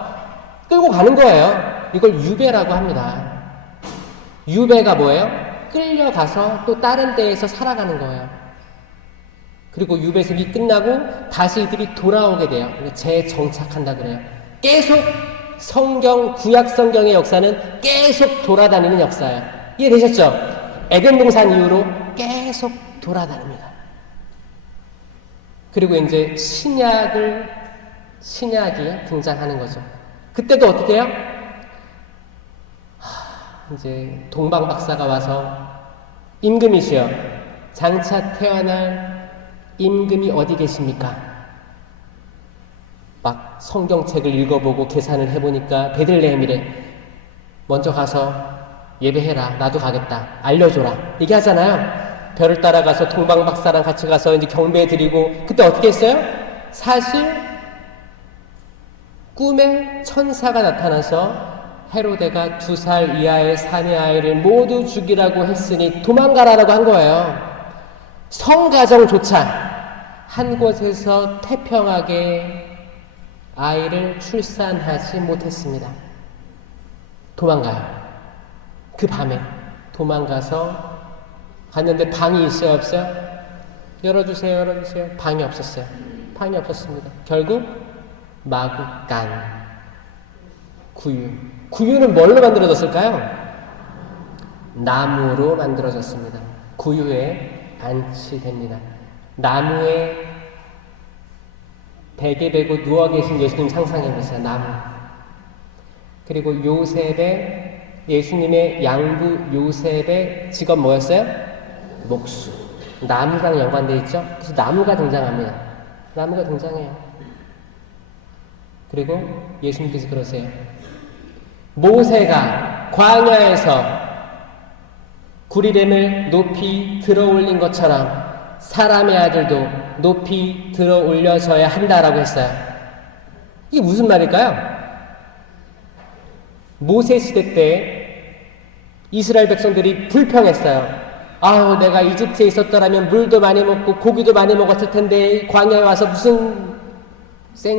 끌고 가는 거예요. 이걸 유배라고 합니다. 유배가 뭐예요? 끌려가서 또 다른 데에서 살아가는 거예요. 그리고 유배생이 끝나고 다시 이들이 돌아오게 돼요. 재정착한다 그래요. 계속 성경, 구약 성경의 역사는 계속 돌아다니는 역사예요. 이해되셨죠? 에덴 동산 이후로 계속 돌아다닙니다. 그리고 이제 신약이 등장하는 거죠. 그때도 어떻게 해요? 이제 동방 박사가 와서 임금이시여, 장차 태어날 임금이 어디 계십니까? 막 성경책을 읽어보고 계산을 해보니까 베들레헴이래. 먼저 가서 예배해라. 나도 가겠다. 알려줘라. 얘기하잖아요. 별을 따라가서 동방 박사랑 같이 가서 이제 경배 드리고, 그때 어떻게 했어요? 사실 꿈에 천사가 나타나서 헤로데가 2살 이하의 사내 아이를 모두 죽이라고 했으니 도망가라라고 한 거예요. 성가정조차 한 곳에서 태평하게 아이를 출산하지 못했습니다. 도망가요. 그 밤에 도망가서 갔는데 방이 있어요, 없어요? 열어주세요, 열어주세요. 방이 없었어요. 방이 없었습니다. 결국 마구간 구유는 뭘로 만들어졌을까요? 나무로 만들어졌습니다. 구유에 안치됩니다. 나무에 베개 베고 누워 계신 예수님 상상해보세요. 나무. 그리고 예수님의 양부 요셉의 직업 뭐였어요? 목수. 나무랑 연관되어 있죠? 그래서 나무가 등장합니다. 나무가 등장해요. 그리고 예수님께서 그러세요. 모세가 광야에서 구리뱀을 높이 들어올린 것처럼 사람의 아들도 높이 들어올려져야 한다라고 했어요. 이게 무슨 말일까요? 모세 시대 때 이스라엘 백성들이 불평했어요. 아우, 내가 이집트에 있었더라면 물도 많이 먹고 고기도 많이 먹었을 텐데 광야에 와서 무슨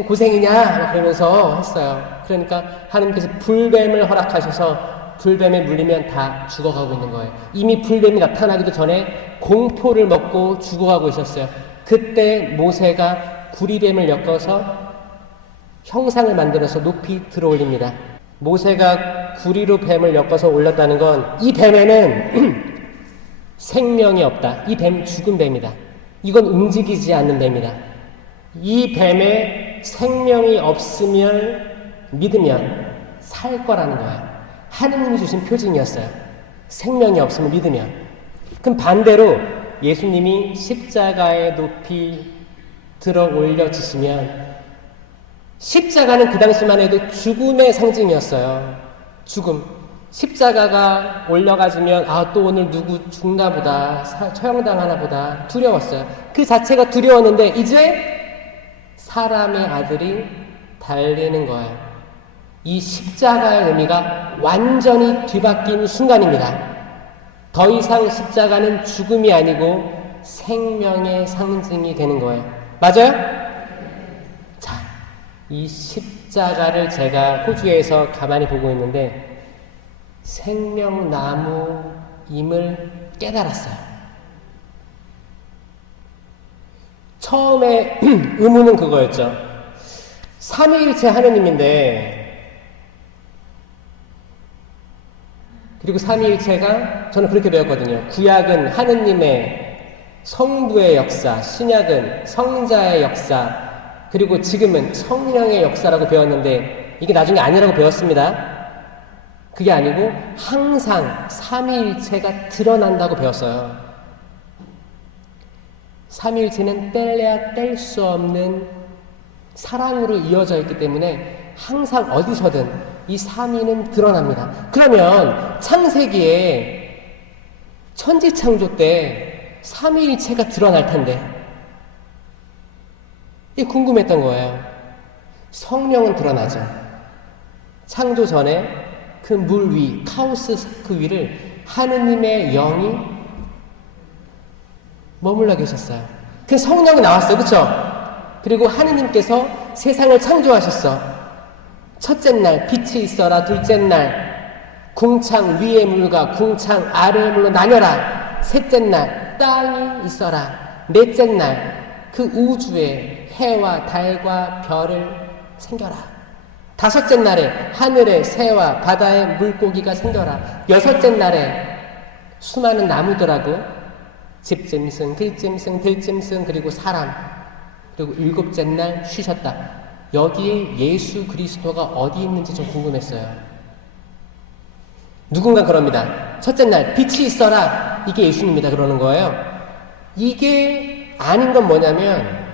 고생이냐 그러면서 했어요. 그러니까 하나님께서 불뱀을 허락하셔서 불뱀에 물리면 다 죽어가고 있는 거예요. 이미 불뱀이 나타나기도 전에 공포를 먹고 죽어가고 있었어요. 그때 모세가 구리뱀을 엮어서 형상을 만들어서 높이 들어올립니다. 모세가 구리로 뱀을 엮어서 올렸다는 건 이 뱀에는 생명이 없다. 이 뱀 죽은 뱀이다. 이건 움직이지 않는 뱀이다. 이 뱀에 생명이 없으면 믿으면 살 거라는 거예요. 하느님이 주신 표징이었어요. 생명이 없으면 믿으면. 그럼 반대로 예수님이 십자가에 높이 들어 올려지시면 십자가는 그 당시만 해도 죽음의 상징이었어요. 죽음. 십자가가 올려가지면 또 오늘 누구 죽나 보다, 처형당하나 보다 두려웠어요. 그 자체가 두려웠는데 이제 사람의 아들이 달리는 거예요. 이 십자가의 의미가 완전히 뒤바뀐 순간입니다. 더 이상 십자가는 죽음이 아니고 생명의 상징이 되는 거예요. 맞아요? 자, 이 십자가를 제가 호주에서 가만히 보고 있는데 생명나무임을 깨달았어요. 처음에 의문은 그거였죠. 삼위일체 하느님인데, 그리고 삼위일체가 저는 그렇게 배웠거든요. 구약은 하느님의 성부의 역사, 신약은 성자의 역사, 그리고 지금은 성령의 역사라고 배웠는데 이게 나중에 아니라고 배웠습니다. 그게 아니고 항상 삼위일체가 드러난다고 배웠어요. 삼위일체는 뗄래야 뗄 수 없는 사랑으로 이어져 있기 때문에 항상 어디서든 이 삼위는 드러납니다. 그러면 창세기에 천지창조 때 삼위일체가 드러날 텐데 이게 궁금했던 거예요. 성령은 드러나죠. 창조 전에 그 물 위, 카오스 그 위를 하느님의 영이 머물러 계셨어요. 그 성령이 나왔어요. 그렇죠? 그리고 하느님께서 세상을 창조하셨어. 첫째 날 빛이 있어라. 둘째 날 궁창 위의 물과 궁창 아래의 물로 나뉘어라. 셋째 날 땅이 있어라. 넷째 날 그 우주에 해와 달과 별을 생겨라. 다섯째 날에 하늘의 새와 바다의 물고기가 생겨라. 여섯째 날에 수많은 나무들하고 집짐승, 들짐승, 그리고 사람, 그리고 일곱째 날 쉬셨다. 여기에 예수 그리스도가 어디 있는지 좀 궁금했어요. 누군가 그럽니다. 첫째 날 빛이 있어라. 이게 예수님이다 그러는 거예요. 이게 아닌 건 뭐냐면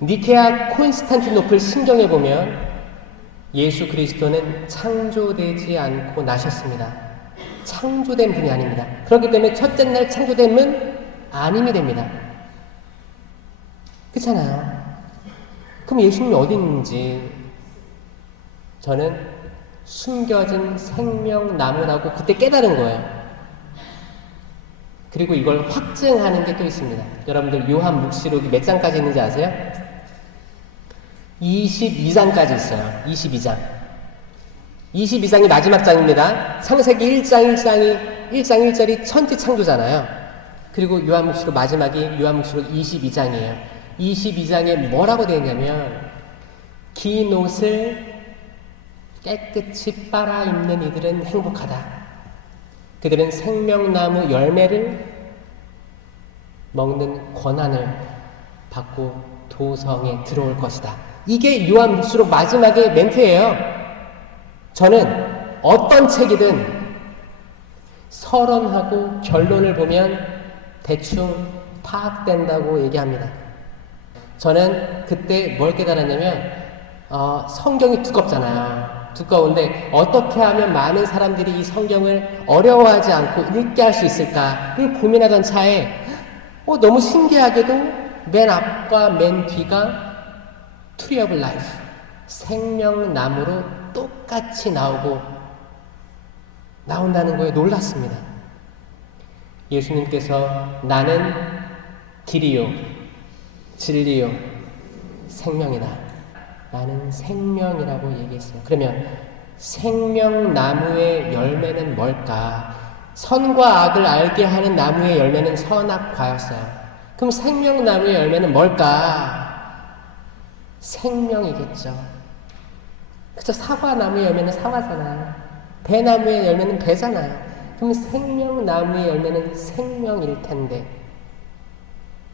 니케아 콘스탄티노플 신경에 보면 예수 그리스도는 창조되지 않고 나셨습니다. 창조된 분이 아닙니다. 그렇기 때문에 첫째 날 창조됨은 아님이 됩니다. 그렇잖아요. 그럼 예수님이 어디 있는지 저는 숨겨진 생명나무라고 그때 깨달은 거예요. 그리고 이걸 확증하는 게 또 있습니다. 여러분들 요한 묵시록이 몇 장까지 있는지 아세요? 22장까지 있어요. 22장. 22장이 마지막 장입니다. 창세기 1장 1절이 천지 창조잖아요. 그리고 요한묵시록 마지막이 요한묵시록 22장이에요. 22장에 뭐라고 되어 있냐면 긴 옷을 깨끗이 빨아입는 이들은 행복하다. 그들은 생명나무 열매를 먹는 권한을 받고 도성에 들어올 것이다. 이게 요한묵시록 마지막의 멘트예요. 저는 어떤 책이든 서론하고 결론을 보면 대충 파악된다고 얘기합니다. 저는 그때 뭘 깨달았냐면 성경이 두껍잖아요. 두꺼운데 어떻게 하면 많은 사람들이 이 성경을 어려워하지 않고 읽게 할 수 있을까를 고민하던 차에 너무 신기하게도 맨 앞과 맨 뒤가 Tree of Life, 생명나무로 똑같이 나온다는 거에 놀랐습니다. 예수님께서 나는 길이요, 진리요, 생명이다. 나는 생명이라고 얘기했어요. 그러면 생명나무의 열매는 뭘까? 선과 악을 알게 하는 나무의 열매는 선악과였어요. 그럼 생명나무의 열매는 뭘까? 생명이겠죠. 그쵸? 사과나무의 열매는 사과잖아요. 배나무의 열매는 배잖아요. 그럼 생명나무의 열매는 생명일 텐데.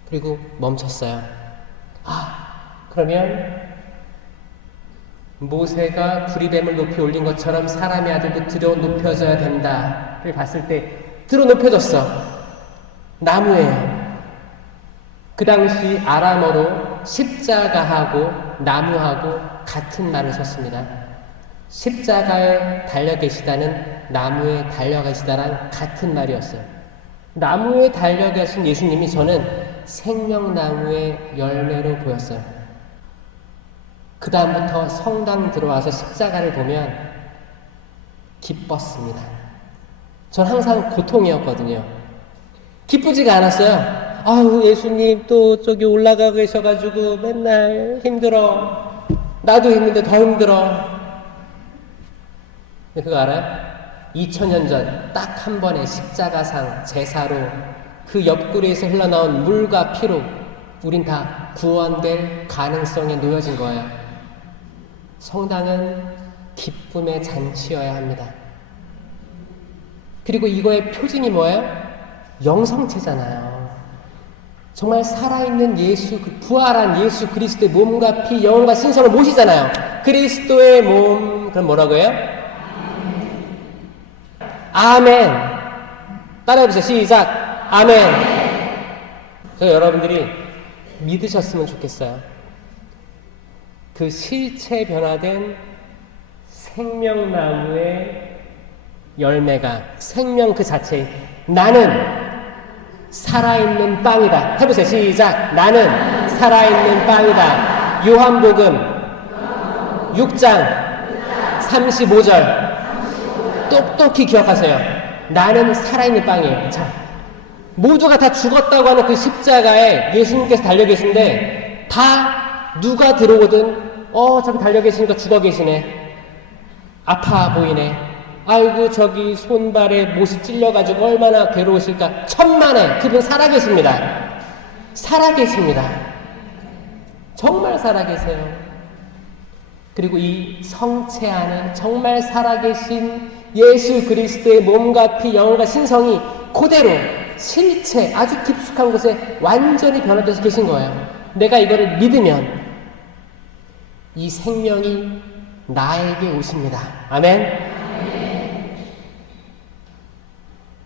그리고 멈췄어요. 그러면 모세가 구리뱀을 높이 올린 것처럼 사람의 아들도 들어 높여져야 된다를 봤을 때 들어 높여졌어. 나무예요. 그 당시 아람어로 십자가하고 나무하고 같은 말을 썼습니다. 십자가에 달려 계시다는 나무에 달려 계시다랑 같은 말이었어요. 나무에 달려 계신 예수님이 저는 생명나무의 열매로 보였어요. 그 다음부터 성당 들어와서 십자가를 보면 기뻤습니다. 전 항상 고통이었거든요. 기쁘지가 않았어요. 아우, 예수님 또 저기 올라가 계셔가지고 맨날 힘들어. 나도 힘든데 더 힘들어. 근데 그거 알아요? 2000년 전 딱 한 번의 십자가상 제사로 그 옆구리에서 흘러나온 물과 피로 우린 다 구원될 가능성에 놓여진 거예요. 성당은 기쁨의 잔치여야 합니다. 그리고 이거의 표징이 뭐예요? 영성체잖아요. 정말 살아있는 예수, 부활한 예수 그리스도의 몸과 피, 영혼과 신성을 모시잖아요. 그리스도의 몸, 그럼 뭐라고 해요? 아멘. 따라해보세요. 시작. 아멘. 그래서 여러분들이 믿으셨으면 좋겠어요. 그 실체 변화된 생명나무의 열매가 생명 그 자체. 나는 살아있는 빵이다. 해보세요. 시작. 나는 살아있는 빵이다. 요한복음 6장 35절 똑똑히 기억하세요. 나는 살아있는 빵이에요. 자, 모두가 다 죽었다고 하는 그 십자가에 예수님께서 달려 계신데 다 누가 들어오든 저기 달려 계시니까 죽어 계시네. 아파 보이네. 아이고 저기 손발에 못이 찔려가지고 얼마나 괴로우실까. 천만에 그분 살아계십니다. 살아계십니다. 정말 살아계세요. 그리고 이 성체 안에 정말 살아계신 예수 그리스도의 몸과 피, 영혼과 신성이 그대로 실체 아주 깊숙한 곳에 완전히 변화돼서 계신 거예요. 내가 이거를 믿으면 이 생명이 나에게 오십니다. 아멘.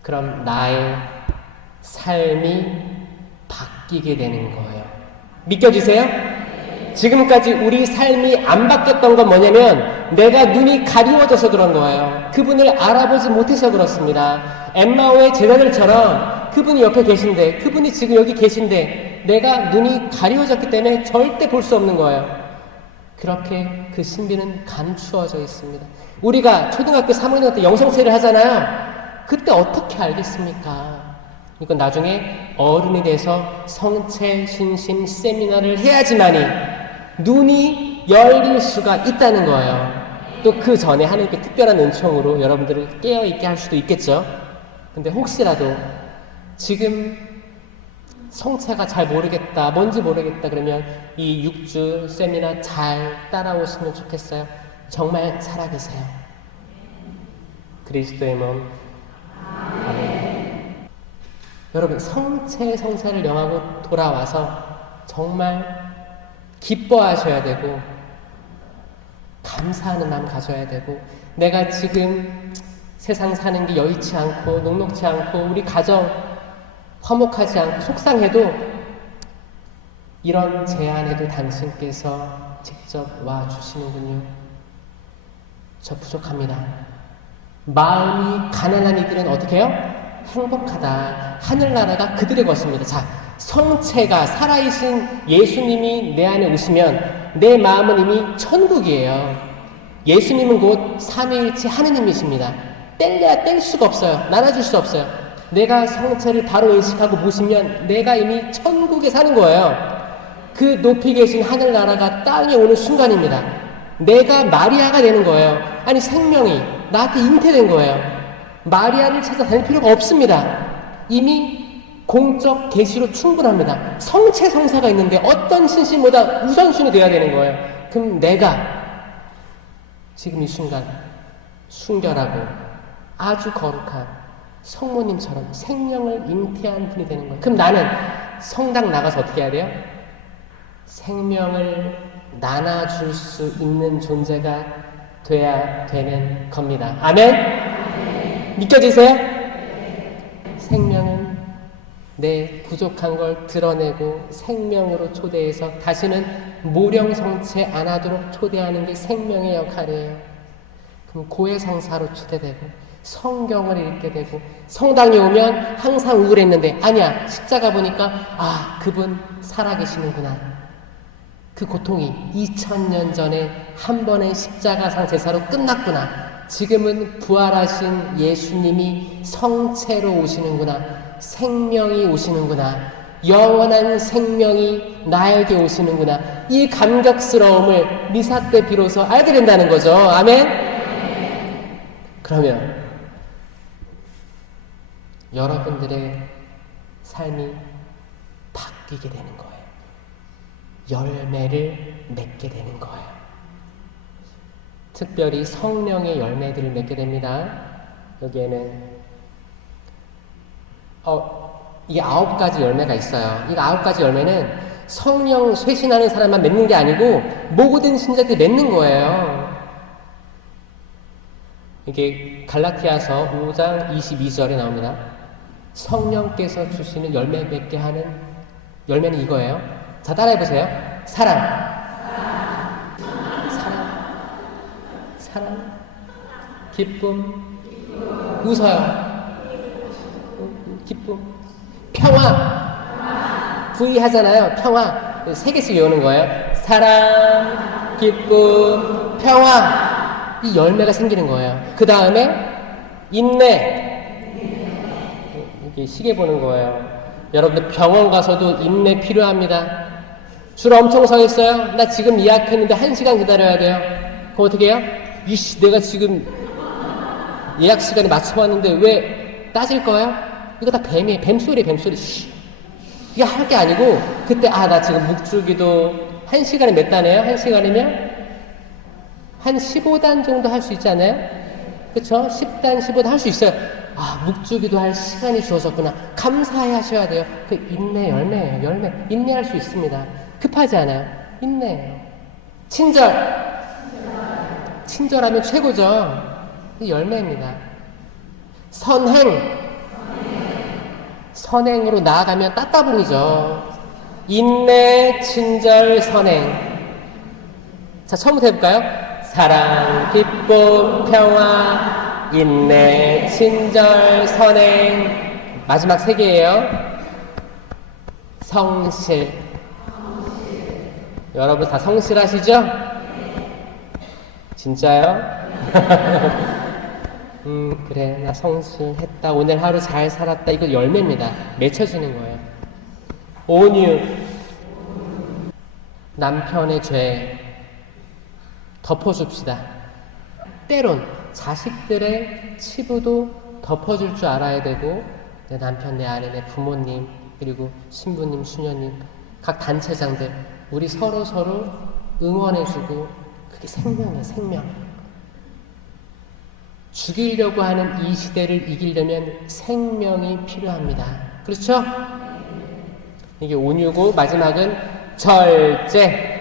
그럼 나의 삶이 바뀌게 되는 거예요. 믿겨지세요? 지금까지 우리 삶이 안 바뀌었던 건 뭐냐면 내가 눈이 가리워져서 그런 거예요. 그분을 알아보지 못해서 그렇습니다. 엠마오의 제자들처럼 그분이 옆에 계신데 그분이 지금 여기 계신데 내가 눈이 가리워졌기 때문에 절대 볼 수 없는 거예요. 그렇게 그 신비는 감추어져 있습니다. 우리가 초등학교 3학년 때 영성체를 하잖아요. 그때 어떻게 알겠습니까? 이건 나중에 어른이 돼서 성체 신심 세미나를 해야지만이 눈이 열릴 수가 있다는 거예요. 또 그 전에 하나님께 특별한 은총으로 여러분들을 깨어있게 할 수도 있겠죠. 근데 혹시라도 지금 성체가 잘 모르겠다, 뭔지 모르겠다 그러면 이 6주 세미나 잘 따라오시면 좋겠어요. 정말 살아계세요. 그리스도의 몸. 아멘. 여러분 성체를 영하고 돌아와서 정말 기뻐하셔야 되고 감사하는 마음 가져야 되고 내가 지금 세상 사는 게 여의치 않고 녹록치 않고 우리 가정 화목하지 않고 속상해도 이런 제안에도 당신께서 직접 와주시는군요. 저 부족합니다. 마음이 가난한 이들은 어떻게 해요? 행복하다. 하늘나라가 그들의 것입니다. 자, 성체가 살아계신 예수님이 내 안에 오시면 내 마음은 이미 천국이에요. 예수님은 곧 삼위일체 하느님이십니다. 뗄래야 뗄 수가 없어요. 나눠줄 수 없어요. 내가 성체를 바로 인식하고 모시면 내가 이미 천국에 사는 거예요. 그 높이 계신 하늘나라가 땅에 오는 순간입니다. 내가 마리아가 되는 거예요. 아니 생명이 나한테 잉태된 거예요. 마리아를 찾아다닐 필요가 없습니다. 이미 공적 계시로 충분합니다. 성체 성사가 있는데 어떤 신심보다 우선순위 돼야 되는 거예요. 그럼 내가 지금 이 순간 순결하고 아주 거룩한 성모님처럼 생명을 잉태한 분이 되는 거예요. 그럼 나는 성당 나가서 어떻게 해야 돼요? 생명을 나눠줄 수 있는 존재가 돼야 되는 겁니다. 아멘? 믿겨지세요? 생명은 내 부족한 걸 드러내고 생명으로 초대해서 다시는 모령성체 안 하도록 초대하는 게 생명의 역할이에요. 그럼 고해성사로 초대되고 성경을 읽게 되고 성당에 오면 항상 우울했는데 아니야, 십자가 보니까 아, 그분 살아계시는구나. 그 고통이 2000년 전에 한 번의 십자가상 제사로 끝났구나. 지금은 부활하신 예수님이 성체로 오시는구나. 생명이 오시는구나. 영원한 생명이 나에게 오시는구나. 이 감격스러움을 미사 때 비로소 알게 된다는 거죠. 아멘? 그러면 여러분들의 삶이 바뀌게 되는 거예요. 열매를 맺게 되는 거예요. 특별히 성령의 열매들을 맺게 됩니다. 여기에는 이게 9가지 열매가 있어요. 이 9가지 열매는 성령 쇄신하는 사람만 맺는 게 아니고 모든 신자들이 맺는 거예요. 이게 갈라티아서 5장 22절에 나옵니다. 성령께서 주시는 열매 맺게 하는 열매는 이거예요. 자, 따라해보세요. 사랑, 기쁨, 웃어요. 기쁨, 평화, 부의하잖아요. 평화. 3개씩 외우는 거예요. 사랑, 기쁨, 평화. 이 열매가 생기는 거예요. 그 다음에 인내. 이렇게 시계 보는 거예요. 여러분들 병원 가서도 인내 필요합니다. 줄 엄청 서 있어요. 나 지금 예약했는데 1시간 기다려야 돼요. 그럼 어떻게 해요? 이씨, 내가 지금 예약 시간에 맞춰봤는데 왜 따질 거예요? 이거 다 뱀이에요. 뱀소리. 이게 할 게 아니고 그때 나 지금 묵주기도 1시간에 몇 단이에요? 1시간이면 한 15단 정도 할 수 있지 않아요? 그쵸? 10단, 15단 할 수 있어요. 묵주기도 할 시간이 주어졌구나. 감사해 하셔야 돼요. 그 인내 열매예요. 열매. 인내할 수 있습니다. 급하지 않아요. 인내예요. 친절하면 최고죠. 이 열매입니다. 선행으로 나아가면 따따봉이죠. 인내, 친절, 선행. 자, 처음부터 해볼까요? 사랑, 기쁨, 평화, 인내, 친절, 선행. 마지막 3개예요. 성실. 여러분 다 성실하시죠? 진짜요? 그래, 나 성실했다. 오늘 하루 잘 살았다. 이거 열매입니다. 맺혀지는 거예요. 온유. 남편의 죄 덮어줍시다. 때론 자식들의 치부도 덮어줄 줄 알아야 되고, 내 남편, 내 아내, 내 부모님, 그리고 신부님, 수녀님, 각 단체장들, 우리 서로 응원해주고, 그게 생명이에요. 생명. 죽이려고 하는 이 시대를 이기려면 생명이 필요합니다. 그렇죠? 이게 온유고, 마지막은 절제.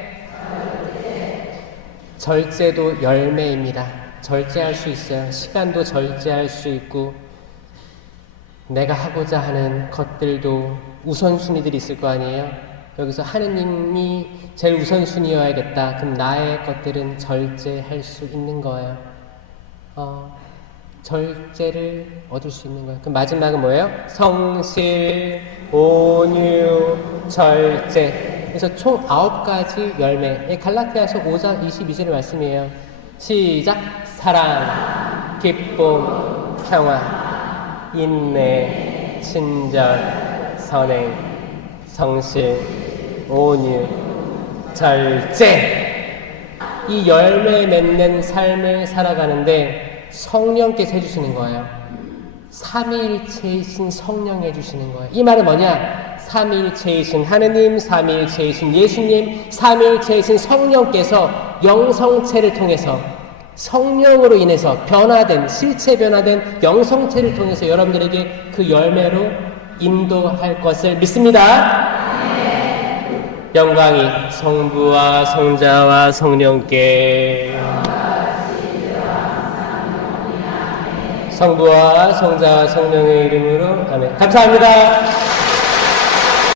절제도 열매입니다. 절제할 수 있어요. 시간도 절제할 수 있고, 내가 하고자 하는 것들도 우선순위들이 있을 거 아니에요? 여기서 하느님이 제일 우선순위여야겠다. 그럼 나의 것들은 절제할 수 있는 거예요. 절제를 얻을 수 있는 거예요. 그럼 마지막은 뭐예요? 성실, 온유, 절제. 그래서 총 9가지 열매. 갈라티아서 5장 22절의 말씀이에요. 시작! 사랑, 기쁨, 평화, 인내, 친절, 선행, 성실, 온유, 절제. 이 열매 맺는 삶을 살아가는데 성령께서 해주시는 거예요. 삼위일체이신 성령이 해주시는 거예요. 이 말은 뭐냐? 삼위일체이신 하느님, 삼위일체이신 예수님, 삼위일체이신 성령께서 영성체를 통해서 성령으로 인해서 변화된, 실체 변화된 영성체를 통해서 여러분들에게 그 열매로 인도할 것을 믿습니다. 영광이 성부와 성자와 성령께 성부와 성자와 성령의 이름으로 아멘. 감사합니다.